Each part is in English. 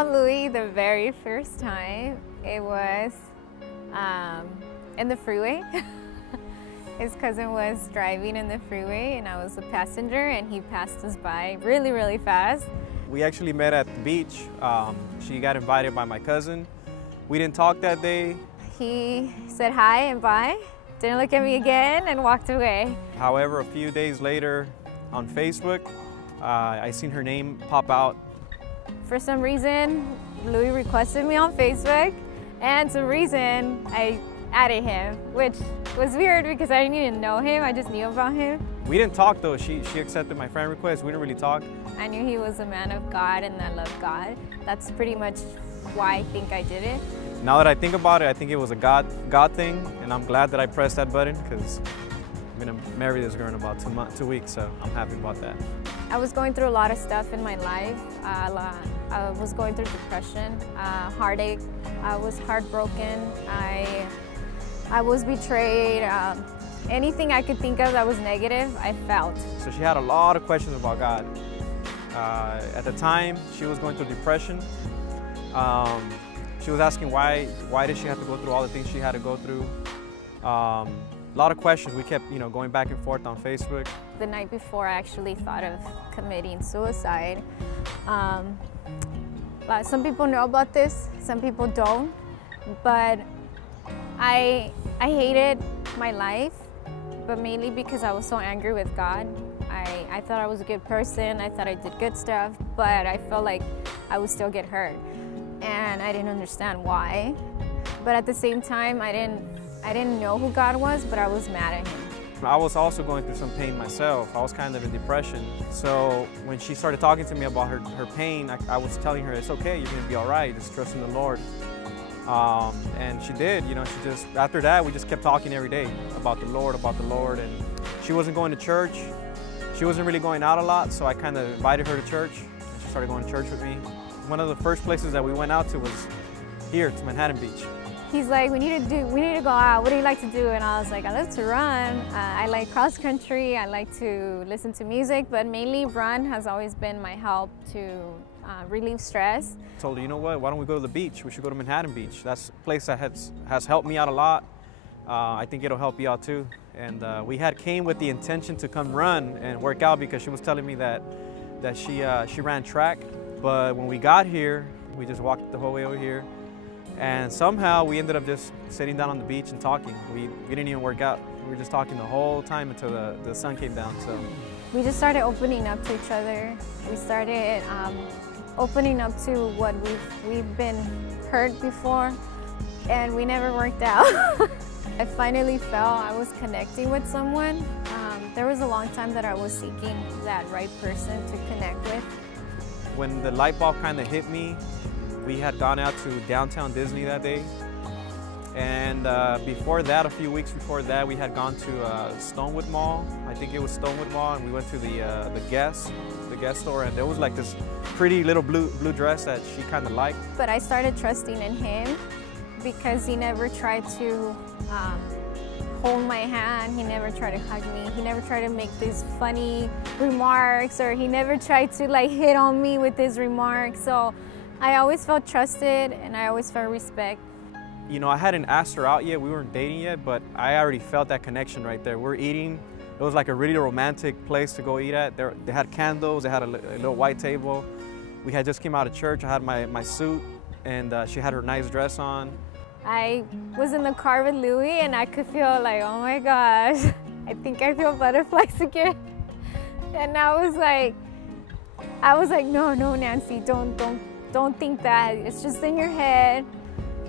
saw Louis the very first time, it was in the freeway. His cousin was driving in the freeway and I was a passenger, and he passed us by really, really fast. We actually met at the beach. She got invited by my cousin. We didn't talk that day. He said hi and bye, didn't look at me again, and walked away. However, a few days later on Facebook, I seen her name pop out. For some reason, Louis requested me on Facebook, and some reason I added him, which was weird because I didn't even know him, I just knew about him. We didn't talk though. She accepted my friend request. We didn't really talk. I knew he was a man of God and that loved God. That's pretty much why I think I did it. Now that I think about it, I think it was a God thing, and I'm glad that I pressed that button because I'm gonna marry this girl in about 2 weeks, so I'm happy about that. I was going through a lot of stuff in my life. I was going through depression, heartache. I was heartbroken. I was betrayed. Anything I could think of that was negative, I felt. So she had a lot of questions about God. At the time, she was going through depression. She was asking why did she have to go through all the things she had to go through. A lot of questions. We kept, going back and forth on Facebook. The night before, I actually thought of committing suicide. Some people know about this, some people don't, but I hated my life, but mainly because I was so angry with God. I thought I was a good person, I thought I did good stuff, but I felt like I would still get hurt. And I didn't understand why. But at the same time, I didn't know who God was, but I was mad at him. I was also going through some pain myself. I was kind of in depression. So when she started talking to me about her pain, I was telling her, it's okay, you're gonna be all right, just trust in the Lord. And she did, after that, we just kept talking every day about the Lord, and she wasn't going to church. She wasn't really going out a lot, so I kind of invited her to church, and she started going to church with me. One of the first places that we went out to was here, to Manhattan Beach. He's like, we need to go out. What do you like to do? And I was like, I love to run. I like cross country. I like to listen to music, but mainly run has always been my help to relieve stress. I told her, you know what? Why don't we go to the beach? We should go to Manhattan Beach. That's a place that has helped me out a lot. I think it'll help you out too. And we came with the intention to come run and work out because she was telling me that she ran track. But when we got here, we just walked the whole way over here. And somehow we ended up just sitting down on the beach and talking. We didn't even work out. We were just talking the whole time until the sun came down. So we just started opening up to each other. We started opening up to what we've been hurt before, and we never worked out. I finally felt I was connecting with someone. There was a long time that I was seeking that right person to connect with. When the light bulb kind of hit me, we had gone out to downtown Disney that day. And before that, a few weeks before that, we had gone to Stonewood Mall. I think it was Stonewood Mall, and we went to the Guess store, and there was like this pretty little blue dress that she kind of liked. But I started trusting in him because he never tried to hold my hand, he never tried to hug me, he never tried to make these funny remarks, or he never tried to hit on me with his remarks. So I always felt trusted and I always felt respect. I hadn't asked her out yet, we weren't dating yet, but I already felt that connection right there. We're eating, it was like a really romantic place to go eat at. They had candles, they had a little white table. We had just came out of church, I had my suit, and she had her nice dress on. I was in the car with Louis and I could feel like, oh my gosh, I think I feel butterflies again. And I was like, no, Nancy, don't think that. It's just in your head.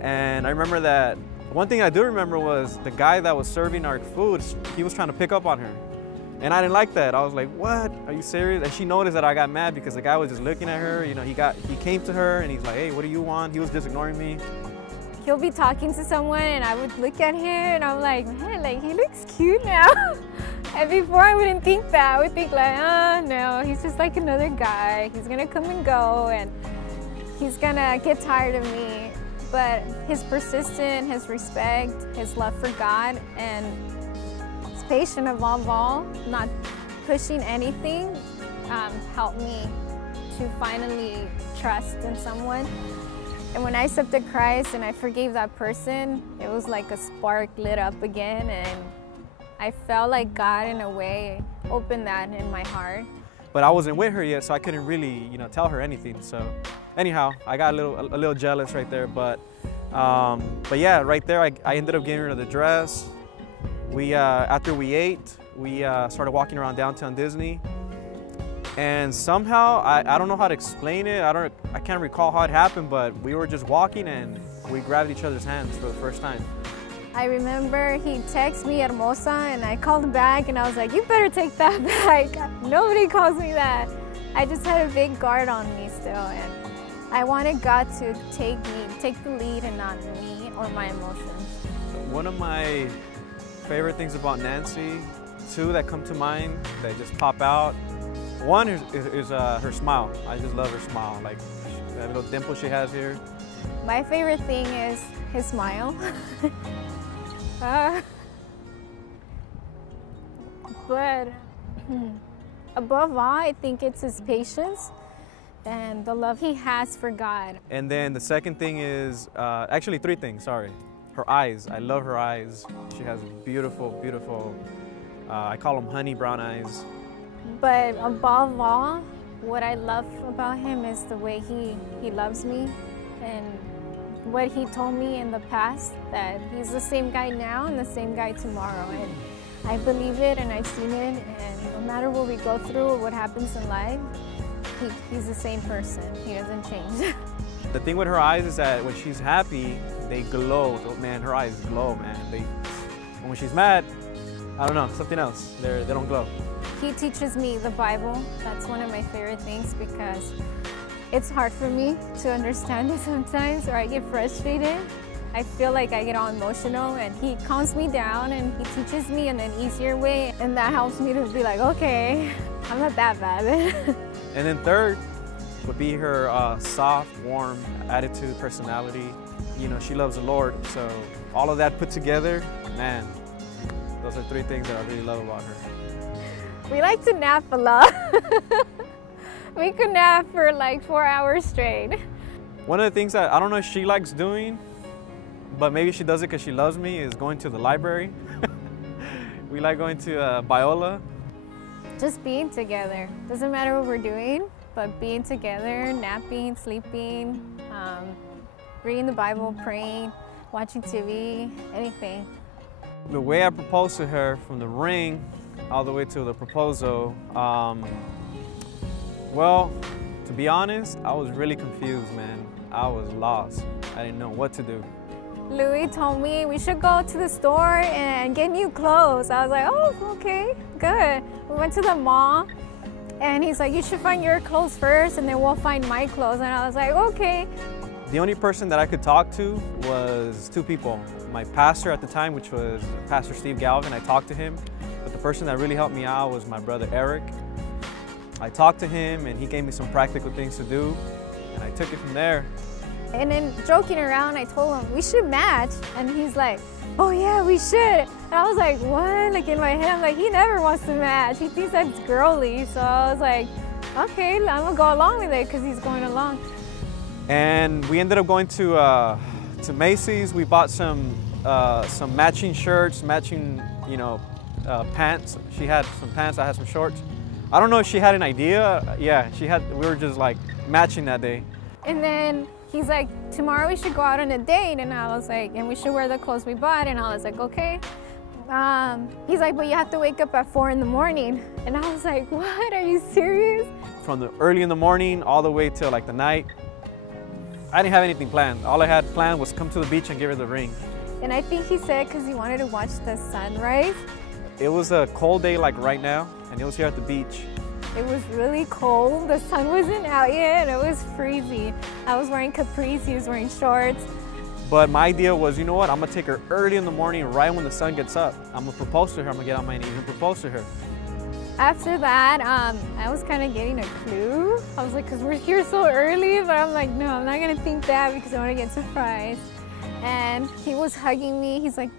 And I remember that, one thing I do remember was the guy that was serving our food, he was trying to pick up on her. And I didn't like that. I was like, what? Are you serious? And she noticed that I got mad because the guy was just looking at her. He came to her and he's like, hey, what do you want? He was just ignoring me. He'll be talking to someone and I would look at him and I'm like, man, he looks cute now. And before I wouldn't think that. I would think no, he's just like another guy. He's gonna come and go and he's gonna get tired of me. But his persistence, his respect, his love for God, and his patience above all, not pushing anything, helped me to finally trust trust in someone. And when I accepted Christ and I forgave that person, it was like a spark lit up again, and I felt like God, in a way, opened that in my heart. But I wasn't with her yet, so I couldn't really, tell her anything. So anyhow, I got a little jealous right there. But yeah, right there, I ended up getting her the dress. After we ate, we started walking around downtown Disney. And somehow, I don't know how to explain it. I can't recall how it happened, but we were just walking and we grabbed each other's hands for the first time. I remember he texted me Hermosa, and I called him back and I was like, you better take that back. Nobody calls me that. I just had a big guard on me still, and I wanted God to take the lead and not me or my emotions. One of my favorite things about Nancy, two that come to mind that just pop out. One is her smile. I just love her smile, like that little dimple she has here. My favorite thing is his smile. But above all, I think it's his patience and the love he has for God. And then the second thing is, actually three things, sorry. Her eyes, I love her eyes. She has beautiful, beautiful, I call them honey brown eyes. But above all, what I love about him is the way he loves me, and what he told me in the past, that he's the same guy now and the same guy tomorrow. And I believe it, and I've seen it, and no matter what we go through or what happens in life, he's the same person. He doesn't change. The thing with her eyes is that when she's happy, they glow. Oh, man, her eyes glow, man. And when she's mad, I don't know, something else. They don't glow. He teaches me the Bible. That's one of my favorite things, because it's hard for me to understand it sometimes, or I get frustrated. I feel like I get all emotional, and he calms me down and he teaches me in an easier way, and that helps me to be like, okay, I'm not that bad. And then third would be her soft, warm attitude, personality. She loves the Lord, so all of that put together, man, those are three things that I really love about her. We like to nap a lot. We could nap for like 4 hours straight. One of the things that I don't know if she likes doing, but maybe she does it because she loves me, is going to the library. We like going to Biola. Just being together. Doesn't matter what we're doing, but being together, napping, sleeping, reading the Bible, praying, watching TV, anything. The way I proposed to her, from the ring all the way to the proposal, well, to be honest, I was really confused, man. I was lost. I didn't know what to do. Louis told me we should go to the store and get new clothes. I was like, oh, okay, good. We went to the mall, and he's like, you should find your clothes first, and then we'll find my clothes. And I was like, okay. The only person that I could talk to was two people. My pastor at the time, which was Pastor Steve Galvin, I talked to him. But the person that really helped me out was my brother Eric. I talked to him, and he gave me some practical things to do, and I took it from there. And then joking around, I told him we should match, and he's like, oh yeah, we should. And I was like, what? Like in my head, I'm like, he never wants to match. He thinks that's girly. So I was like, okay, I'm gonna go along with it because he's going along. And we ended up going to Macy's. We bought some matching shirts, matching, pants. She had some pants, I had some shorts. I don't know if she had an idea. Yeah, we were just like matching that day. And then he's like, tomorrow we should go out on a date. And I was like, and we should wear the clothes we bought. And I was like, okay. He's like, but you have to wake up at 4 in the morning. And I was like, what, are you serious? From the early in the morning all the way till like the night, I didn't have anything planned. All I had planned was come to the beach and give her the ring. And I think he said because he wanted to watch the sunrise. It was a cold day like right now, and it was here at the beach. It was really cold. The sun wasn't out yet. It was freezing. I was wearing capris, he was wearing shorts. But my idea was, you know what? I'm gonna take her early in the morning, right when the sun gets up. I'm gonna propose to her. I'm gonna get on my knees and propose to her. After that, I was kind of getting a clue. I was like, because we're here so early, but I'm like, no, I'm not gonna think that because I want to get surprised. And he was hugging me. He's like,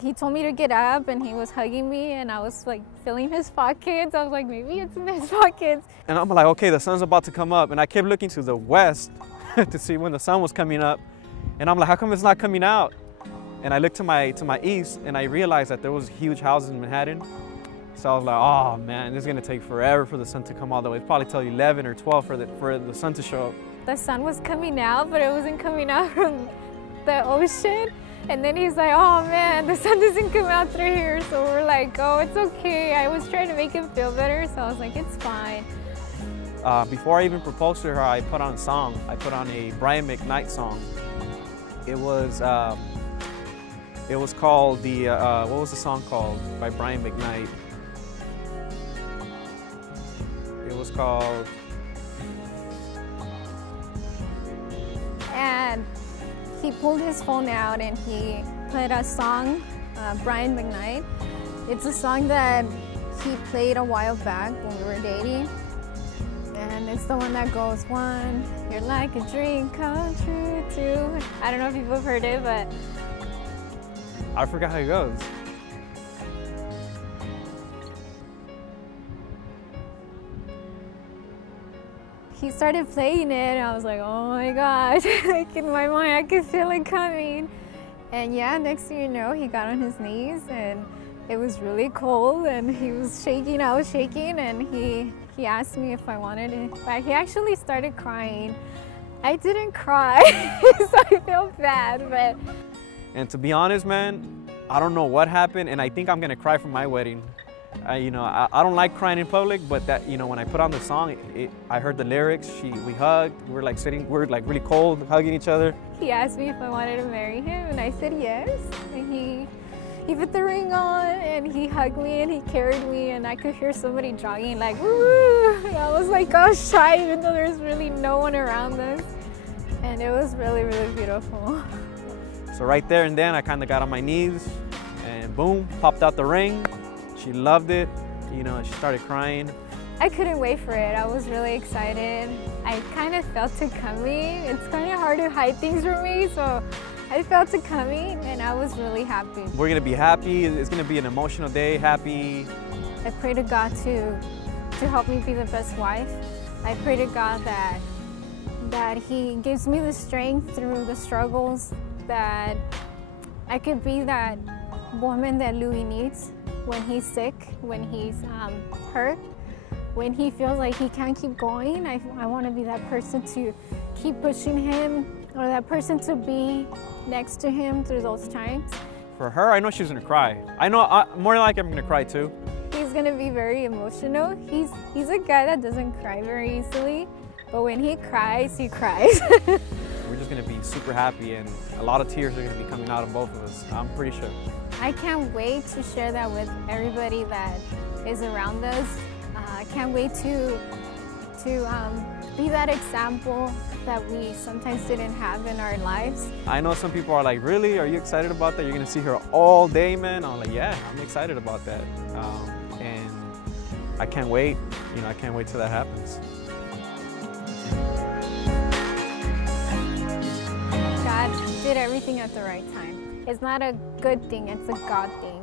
he told me to get up, and he was hugging me, and I was like feeling his pockets. I was like, maybe it's in his pockets. And I'm like, okay, the sun's about to come up. And I kept looking to the west to see when the sun was coming up. And I'm like, how come it's not coming out? And I looked to my east, and I realized that there was huge houses in Manhattan. So I was like, oh man, this is gonna take forever for the sun to come all the way. It's probably till 11 or 12 for the sun to show up. The sun was coming out, but it wasn't coming out from the ocean. And then he's like, oh man, the sun doesn't come out through here. So we're like, oh, it's okay. I was trying to make him feel better, so I was like, it's fine. Before I even proposed to her, I put on a song. I put on a Brian McKnight song. It was called what was the song called by Brian McKnight? It was called... And he pulled his phone out and he played a song, Brian McKnight. It's a song that he played a while back when we were dating. And it's the one that goes, 1, you're like a dream come true, 2. I don't know if you've heard it, but... I forgot how it goes. He started playing it, and I was like, oh my gosh, like in my mind, I could feel it coming. And yeah, next thing you know, he got on his knees, and it was really cold, and he was shaking, I was shaking, and he asked me if I wanted it. But he actually started crying. I didn't cry, so I felt bad, but... And to be honest, man, I don't know what happened, and I think I'm gonna cry for my wedding. I don't like crying in public, but that, when I put on the song, I heard the lyrics. We hugged. We were like really cold, hugging each other. He asked me if I wanted to marry him, and I said yes. And he put the ring on, and he hugged me, and he carried me, and I could hear somebody jogging like, woo! I was like, oh, shy, even though there's really no one around us. And it was really, really beautiful. So right there and then, I kind of got on my knees, and boom, popped out the ring. She loved it, she started crying. I couldn't wait for it. I was really excited. I kind of felt it coming. It's kind of hard to hide things from me, so I felt it coming, and I was really happy. We're gonna be happy. It's gonna be an emotional day, happy. I pray to God to help me be the best wife. I pray to God that He gives me the strength through the struggles, that I could be that woman that Louis needs when he's sick, when he's hurt, when he feels like he can't keep going. I want to be that person to keep pushing him, or that person to be next to him through those times. For her, I know she's gonna cry. I know more than likely I'm gonna cry too. He's gonna be very emotional. He's a guy that doesn't cry very easily, but when he cries, he cries. We're just gonna be super happy, and a lot of tears are gonna be coming out of both of us. I'm pretty sure. I can't wait to share that with everybody that is around us. I can't wait to be that example that we sometimes didn't have in our lives. I know some people are like, really? Are you excited about that? You're gonna see her all day, man? I'm like, yeah, I'm excited about that. And I can't wait. I can't wait till that happens. God did everything at the right time. It's not a good thing, it's a God thing.